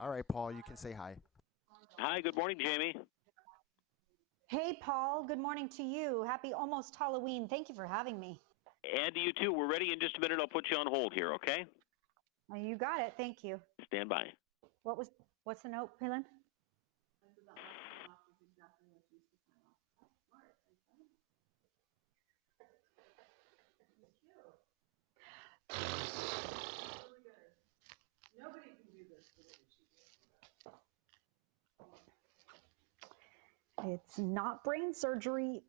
All right, Paul, you can say hi. Hi, good morning, Jamie. Hey, Paul. Good morning to you. Happy almost Halloween. Thank you for having me. And to you too. We're ready in just a minute. I'll put you on hold here, okay? You got it. Thank you. Stand by. What's the note, Palin? It's not brain surgery.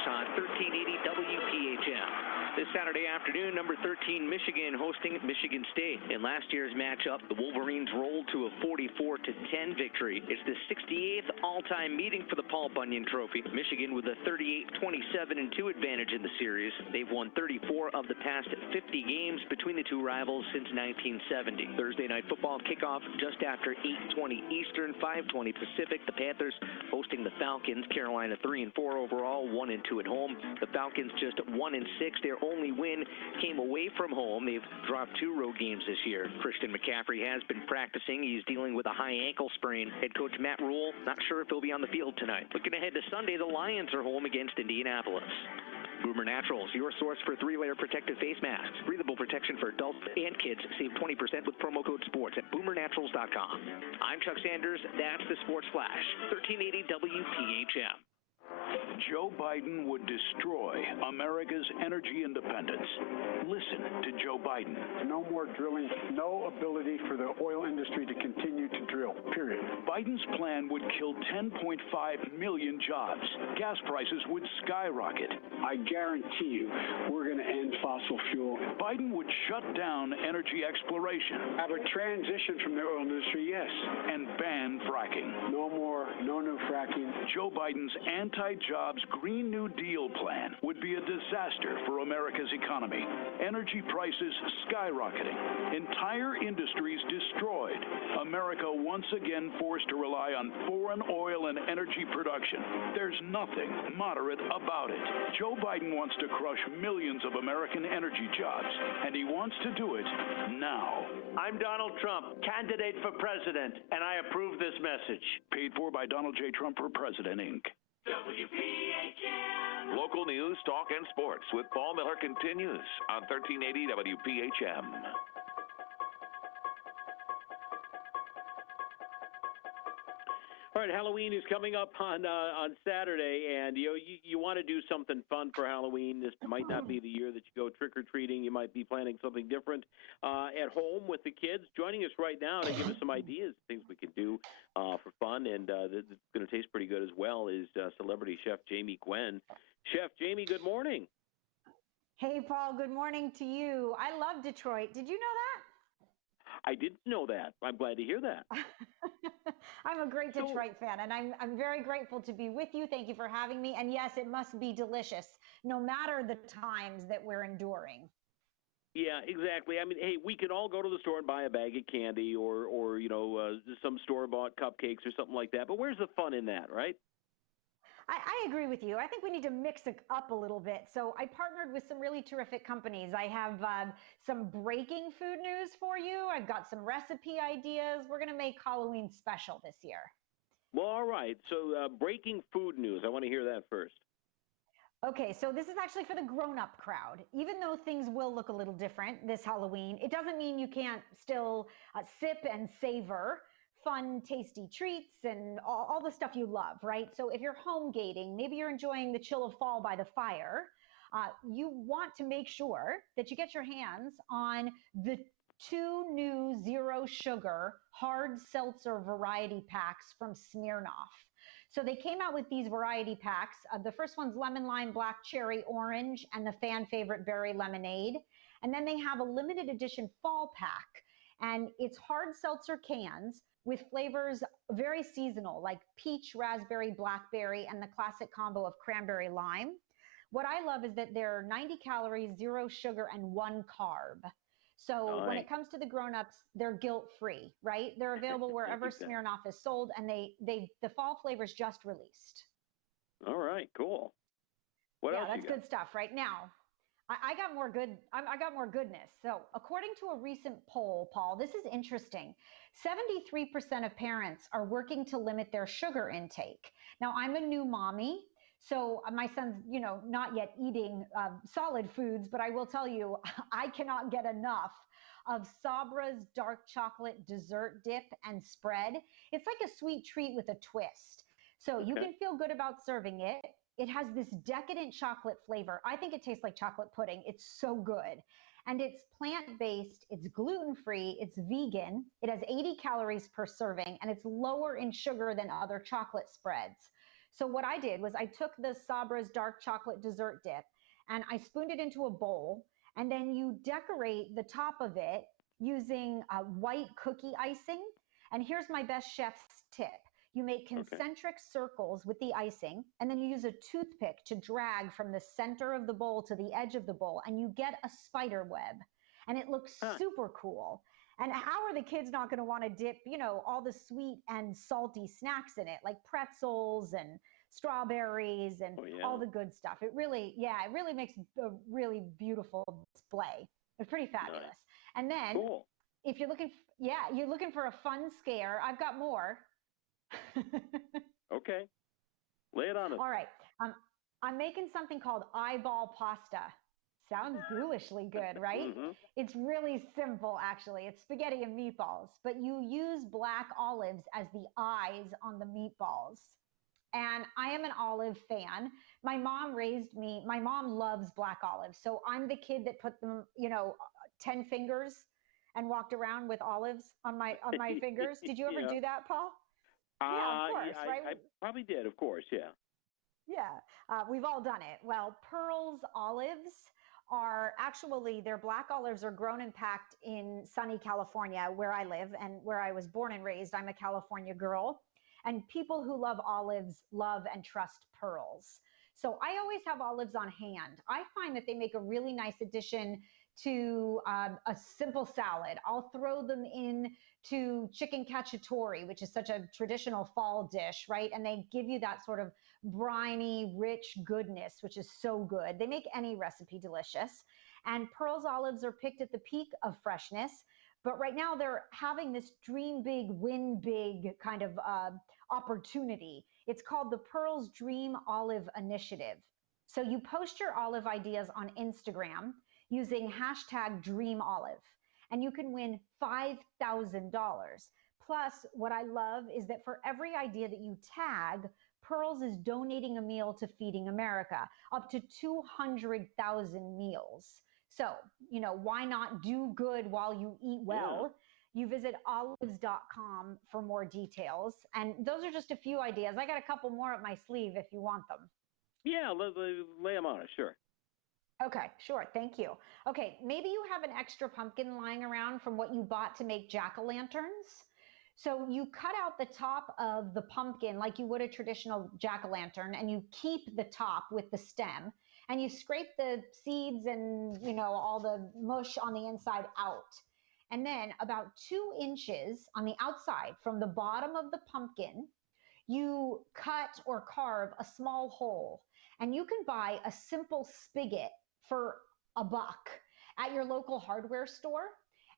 On 1380 WPHM. This Saturday afternoon, number 13 Michigan hosting Michigan State. In last year's matchup, the Wolverines rolled to a 44-10 victory. It's the 68th all-time meeting for the Paul Bunyan Trophy. Michigan with a 38-27-2 advantage in the series. They've won 34 of the past 50 games between the two rivals since 1970. Thursday night football kickoff just after 8:20 Eastern, 5:20 Pacific. The Panthers hosting the Falcons. Carolina 3-4 overall, 1-2 at home. The Falcons just 1-6. Their only win came away from home. They've dropped 2 road games this year. Christian McCaffrey has been practicing. He's dealing with a high ankle sprain. Head coach Matt Rule not sure if he'll be on the field tonight. Looking ahead to Sunday, the Lions are home against Indianapolis. Boomer Naturals, your source for 3-layer protective face masks. Breathable protection for adults and kids. Save 20% with promo code SPORTS at boomernaturals.com. I'm Chuck Sanders. That's the Sports Flash. 1380 WPHM. Joe Biden would destroy America's energy independence. Listen to Joe Biden. No more drilling, no ability for the oil industry to continue to drill, period. Biden's plan would kill 10.5 million jobs. Gas prices would skyrocket. I guarantee you we're going to end fossil fuel. Biden would shut down energy exploration. Have a transition from the oil industry, yes. And ban fracking. No more, no new fracking. Joe Biden's anti-jobs Green New Deal plan would be a disaster for America's economy. Energy prices skyrocketing. Entire industries destroyed. America once again forced to rely on foreign oil and energy production. There's nothing moderate about it. Joe Biden wants to crush millions of American energy jobs, and he wants to do it now. I'm Donald Trump, candidate for president, and I approve this message. Paid for by Donald J. Trump for President, Inc. WPHM. Local news, talk, and sports with Paul Miller continues on 1380 WPHM. All right, Halloween is coming up on Saturday, and you want to do something fun for Halloween. This might not be the year that you go trick-or-treating. You might be planning something different at home with the kids. Joining us right now to give us some ideas, things we can do for fun, and it's going to taste pretty good as well, is celebrity chef Jamie Gwen. Chef Jamie, good morning. Hey, Paul. Good morning to you. I love Detroit. Did you know that? I didn't know that. I'm glad to hear that. I'm a great Detroit fan, and I'm very grateful to be with you. Thank you for having me. And yes, it must be delicious, no matter the times that we're enduring. Yeah, exactly. I mean, hey, we can all go to the store and buy a bag of candy or some store-bought cupcakes or something like that. But where's the fun in that, right? I agree with you. I think we need to mix it up a little bit. So I partnered with some really terrific companies. I have some breaking food news for you. I've got some recipe ideas. We're going to make Halloween special this year. Well, all right. So breaking food news. I want to hear that first. Okay, so this is actually for the grown-up crowd. Even though things will look a little different this Halloween, it doesn't mean you can't still sip and savor fun, tasty treats and all the stuff you love, right? So if you're home gating, maybe you're enjoying the chill of fall by the fire, you want to make sure that you get your hands on the 2 new zero sugar hard seltzer variety packs from Smirnoff. So they came out with these variety packs. The first one's lemon lime, black cherry, orange, and the fan favorite berry lemonade. And then they have a limited edition fall pack, and it's hard seltzer cans with flavors very seasonal, like peach, raspberry, blackberry, and the classic combo of cranberry lime. What I love is that they're 90 calories, 0 sugar, and 1 carb. So when it comes to the grown-ups, they're guilt-free, right? They're available wherever Exactly. Smirnoff is sold, and the fall flavors just released. All right, cool. What else? Yeah, that's good stuff. Right now, I got more good. I got more goodness. So according to a recent poll, Paul, this is interesting. 73% of parents are working to limit their sugar intake. Now, I'm a new mommy, so my son's, not yet eating solid foods, but I will tell you, I cannot get enough of Sabra's dark chocolate dessert dip and spread. It's like a sweet treat with a twist. So you can feel good about serving it. It has this decadent chocolate flavor. I think it tastes like chocolate pudding. It's so good. And it's plant-based, it's gluten-free, it's vegan, it has 80 calories per serving, and it's lower in sugar than other chocolate spreads. So what I did was I took the Sabra's dark chocolate dessert dip and I spooned it into a bowl, and then you decorate the top of it using white cookie icing. And here's my best chef's tip. You make concentric circles with the icing, and then you use a toothpick to drag from the center of the bowl to the edge of the bowl, and you get a spider web. And it looks super cool. And how are the kids not going to want to dip, all the sweet and salty snacks in it, like pretzels and strawberries and all the good stuff? It really makes a really beautiful display. It's pretty fabulous. Nice. And then if you're looking for a fun scare, I've got more. Okay. Lay it on us. All right. I'm making something called eyeball pasta. Sounds ghoulishly good, right? It's really simple, actually. It's spaghetti and meatballs, but you use black olives as the eyes on the meatballs. And I am an olive fan. My mom raised me. My mom loves black olives. So I'm the kid that put them, 10 fingers and walked around with olives on my fingers. Did you ever do that, Paul? Yeah, of course, right? I probably did, of course, yeah. Yeah, we've all done it. Well, Pearl's olives are actually, their black olives are grown and packed in sunny California, where I live and where I was born and raised. I'm a California girl. And people who love olives love and trust Pearl's. So I always have olives on hand. I find that they make a really nice addition to a simple salad. I'll throw them in to chicken cacciatore, which is such a traditional fall dish, right? And they give you that sort of briny, rich goodness, which is so good. They make any recipe delicious. And Pearl's olives are picked at the peak of freshness. But right now they're having this dream big, win big kind of opportunity. It's called the Pearl's Dream Olive Initiative. So you post your olive ideas on Instagram using #DreamOlive, and you can win $5,000. Plus, what I love is that for every idea that you tag, Pearl's is donating a meal to Feeding America, up to 200,000 meals. So, why not do good while you eat well? You visit olives.com for more details. And those are just a few ideas. I got a couple more up my sleeve if you want them. Yeah, lay them on us, sure. Okay, sure. Thank you. Okay, maybe you have an extra pumpkin lying around from what you bought to make jack-o'-lanterns. So you cut out the top of the pumpkin like you would a traditional jack-o'-lantern, and you keep the top with the stem, and you scrape the seeds and, all the mush on the inside out. And then about 2 inches on the outside from the bottom of the pumpkin, you cut or carve a small hole. And you can buy a simple spigot for $1 at your local hardware store.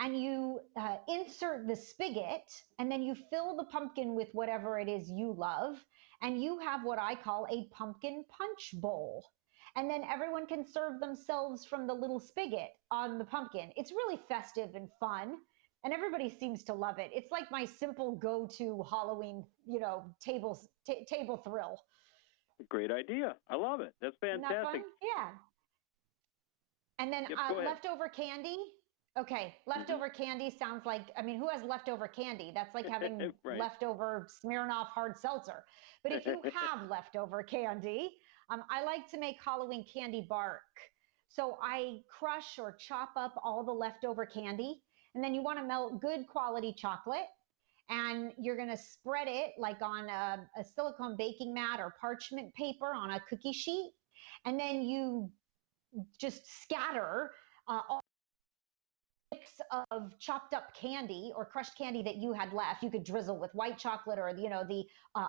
And you insert the spigot, and then you fill the pumpkin with whatever it is you love. And you have what I call a pumpkin punch bowl. And then everyone can serve themselves from the little spigot on the pumpkin. It's really festive and fun, and everybody seems to love it. It's like my simple go-to Halloween, table thrill. Great idea. I love it. That's fantastic. Isn't that fun? Yeah. And then leftover candy. Okay, leftover candy sounds like, I mean, who has leftover candy? That's like having Right. leftover Smirnoff hard seltzer. But if you have leftover candy, I like to make Halloween candy bark. So I crush or chop up all the leftover candy, and then you want to melt good quality chocolate, and you're going to spread it like on a silicone baking mat or parchment paper on a cookie sheet, and then you just scatter all of chopped up candy or crushed candy that you had left. You could drizzle with white chocolate or, the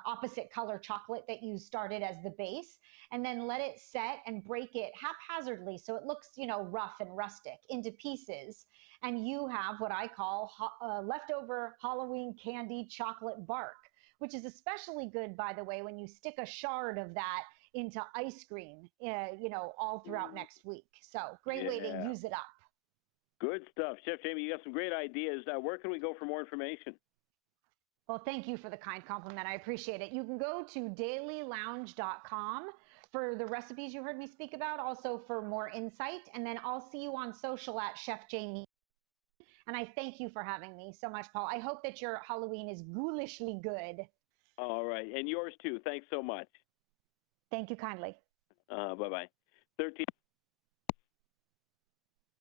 opposite color chocolate that you started as the base, and then let it set and break it haphazardly so it looks, rough and rustic into pieces. And you have what I call leftover Halloween candy chocolate bark, which is especially good, by the way, when you stick a shard of that into ice cream, all throughout next week. So great way to Yeah. use it up. Good stuff. Chef Jamie, you got some great ideas. Where can we go for more information? Well, thank you for the kind compliment. I appreciate it. You can go to dailylounge.com for the recipes you heard me speak about, also for more insight. And then I'll see you on social at Chef Jamie. And I thank you for having me so much, Paul. I hope that your Halloween is ghoulishly good. All right. And yours too. Thanks so much. Thank you kindly. Bye-bye. 13